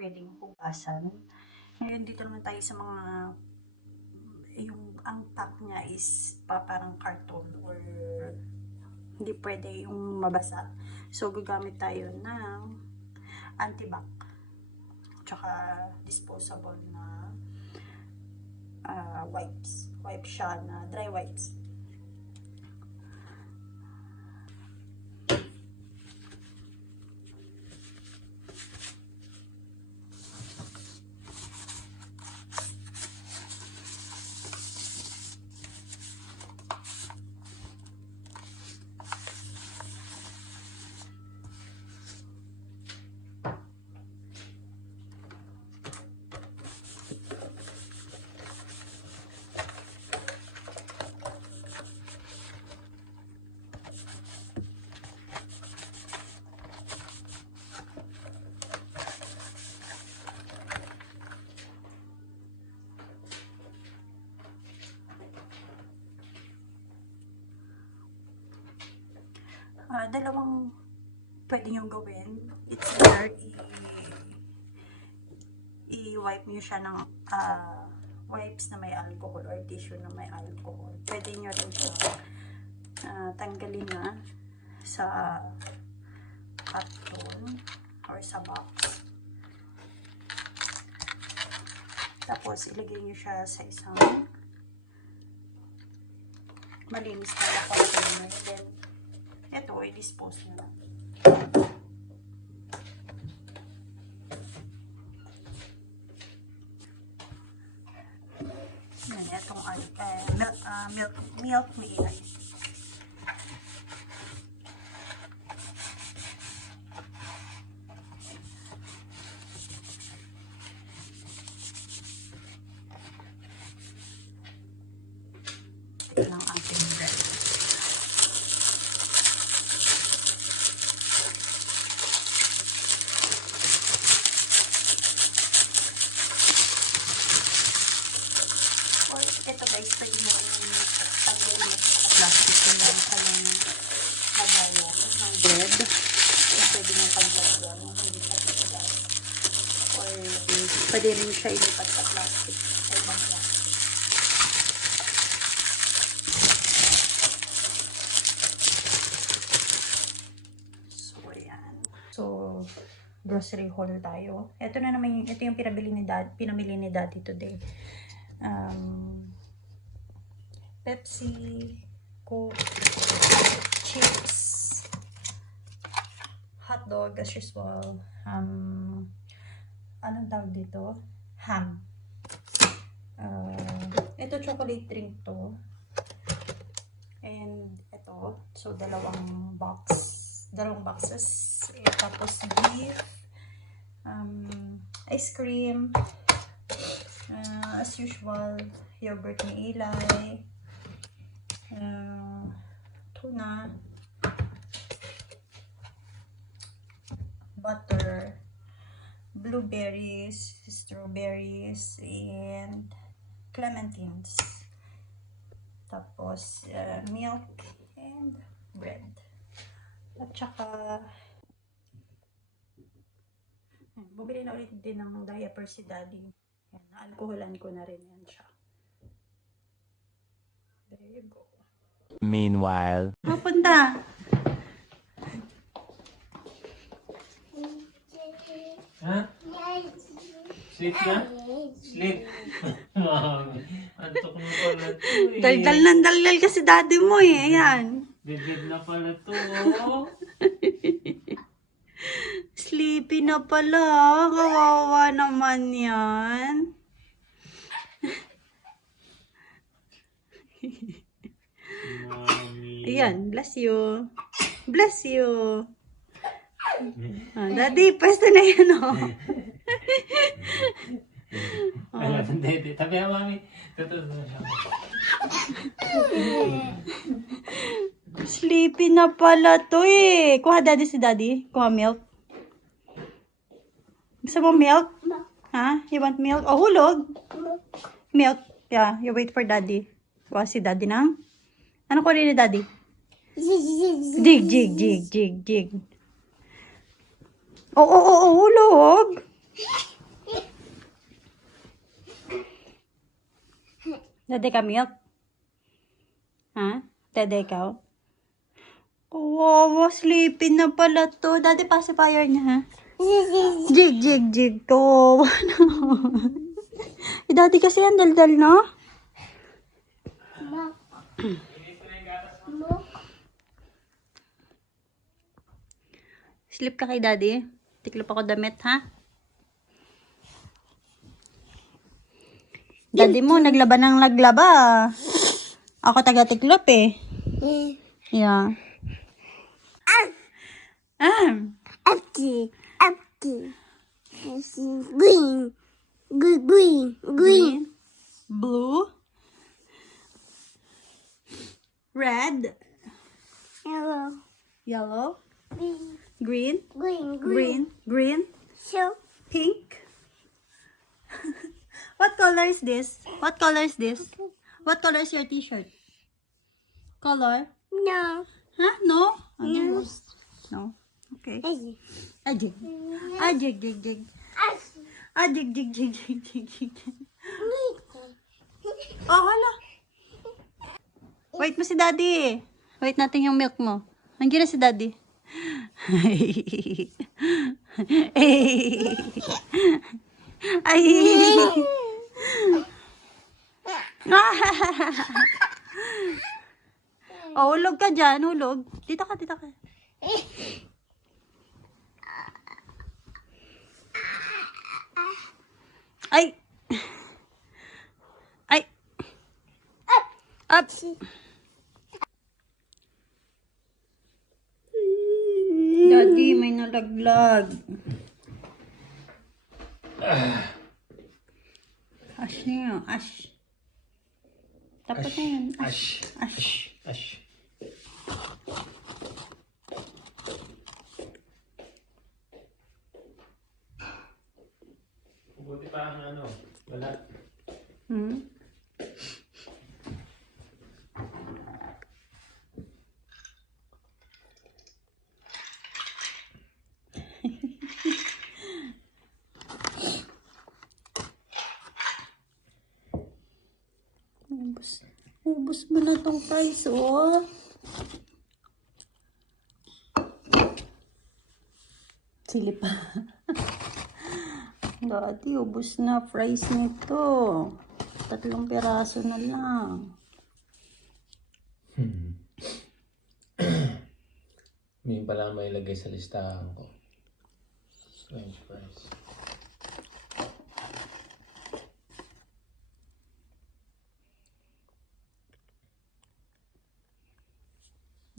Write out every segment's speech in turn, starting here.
pwedeng hugasan. Ngayon dito naman tayo sa mga ang pack niya is parang carton or hindi pwede yung mabasa. So gagamit tayo ng antibac tsaka disposable na wipes. Wipe siya na dry wipes. Dalawang pwede nyo gawin. It's either i-wipe nyo siya ng wipes na may alcohol or tissue na may alcohol. Pwede nyo rin siya tanggalin na sa carton or sa box. Tapos ilagay nyo siya sa isang malinis na container. Then ito, i-dispose nyo lang. Yan, itong milk may ilay. Ito lang ating bread. Ito guys, pwede mo tanggalin mo sa plastic kung meron ka ng lagayan ng bread. Pwede mo tanggalin hindi pa ito guys. Or pwede rin siya ilipat sa plastic, sa ibang plastic. So, ayan. So, grocery haul tayo. Ito na naman, ito yung pinamili ni Daddy today. Pepsi, Coke, chips, hotdog as usual, anong tawag dito? Ham. Ito chocolate drink to. And ito, so dalawang boxes. Tapos beef, ice cream, as usual, yogurt ni Eli, tuna, butter, blueberries, strawberries, and clementines. Tapos milk and bread. At saka bumili na ulit din ng diaper si Daddy. Yan, na-alcoholan ko na rin yan siya. There you go. Meanwhile. Papunta. Ha? Sleep na? Sleep. Antok mo pala to eh. Daldal ng daldal kasi Daddy mo eh. Ayan. Bibig na pala to oh. Sleepy na pala. Kawawa naman yan. Mami. Ayan, bless you. Bless you. Daddy, pwesto na yan oh. Hindi. Tabi ha, mami. Tutulog na siya. Sleepy na pala to eh. Kuha Daddy si Daddy. Kuha milk. Gusto mo milk? Ha? You want milk? Oh, hulog. Milk. Yeah, you wait for Daddy. Kuha si Daddy ng... Ano ko rin ni Daddy? Jig. Oh, hulog. Dede ka milk? Ha? Dede ka? Kawawa, sleepy na pala to. Dati pacifier niya, ha? Jig, jig, jig. Kawawa naman. Dati kasi ang daldal, no? Sleep ka kay daddy. Tiklop ako damit, ha? Daddy mo, naglaban ng naglaba. Ako taga-tiklop, eh. Yeah. Empty. Green. Green. Blue. Red. Yellow. Yellow. Green. Green. Green. So, Pink. What color is this? What color is this? What color is your t-shirt? Color? no. Huh? No? No. No. Okay. Hey. Ajig. Ajig, jig, jig. Ajig, jig, jig, jig, jig, jig. Oh, hala. Wait mo si daddy. Wait natin yung milk mo. Nandiyan na si daddy. Ay. Oh, hulog ka dyan. Hulog. Dito ka, dito ka. Ay. Ay. Up. Daddy, may nalaglag. Ash na yun. Ash. Dapat na yun. Ash. Ash. Ash. Buti pa ang ano, wala. Hmm? Ubus mo na tong fries, oh. Sili pa. Dati, ubus na fries nito. 3 piraso na lang. Hindi pala may ilagay sa listahan ko. French fries.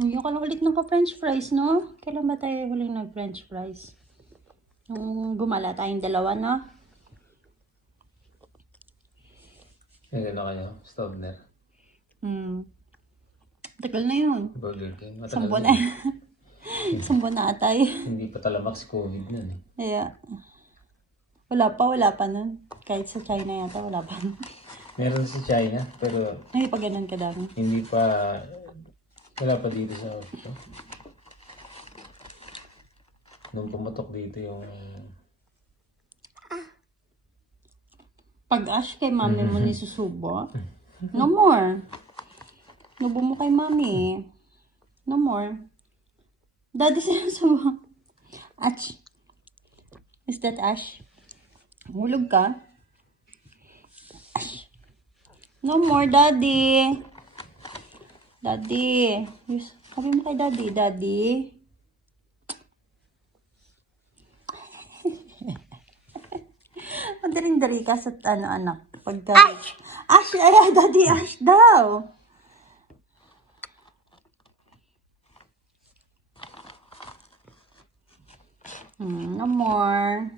Ngayon ka lang ulit ng ka-french fries, no? Kailan ba tayo huling nag-french fries? Nung gumala tayong dalawa, no? Kaya na kayo, Stobner. Tagal na yun. Burger King. Matagal Sambo na. na. Sambo na tayo. Hindi pa talamak si COVID nun eh. Yeah. Wala pa nun. Kahit sa China yata, wala pa nun. Meron sa China, pero Ay, pag ganun kadami. hindi pa, wala pa dito sa hospital. Nung pumutok dito yung Pag-ash kay mami mo ni susubo. No more. Nubo mo kay mami. No more. Daddy sinusubo. Ash. Is that Ash? Hulog ka? Ash. No more, daddy. Daddy. Sabi mo kay daddy. Daddy. Madaling-dali ka sa anak. Pagka... Ash! Ash! Ay, daddy, Ash daw. No more.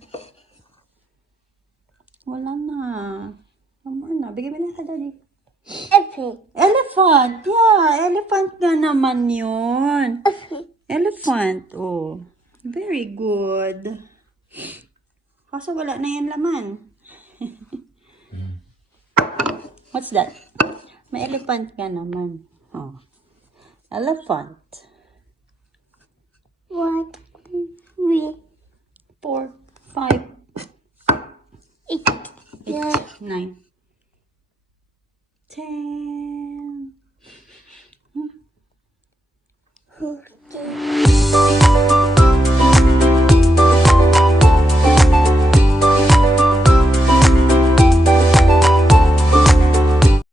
Wala na. No more na. Bigyan mo na sa daddy. Elephant. Yeah, elephant nga naman yun. Elephant. Oh. Very good. Kaso wala na yan laman. What's that? May elephant ka naman. Oh. Elephant. 1, 2, 3, 4, 5, 8, 8, 9, 10.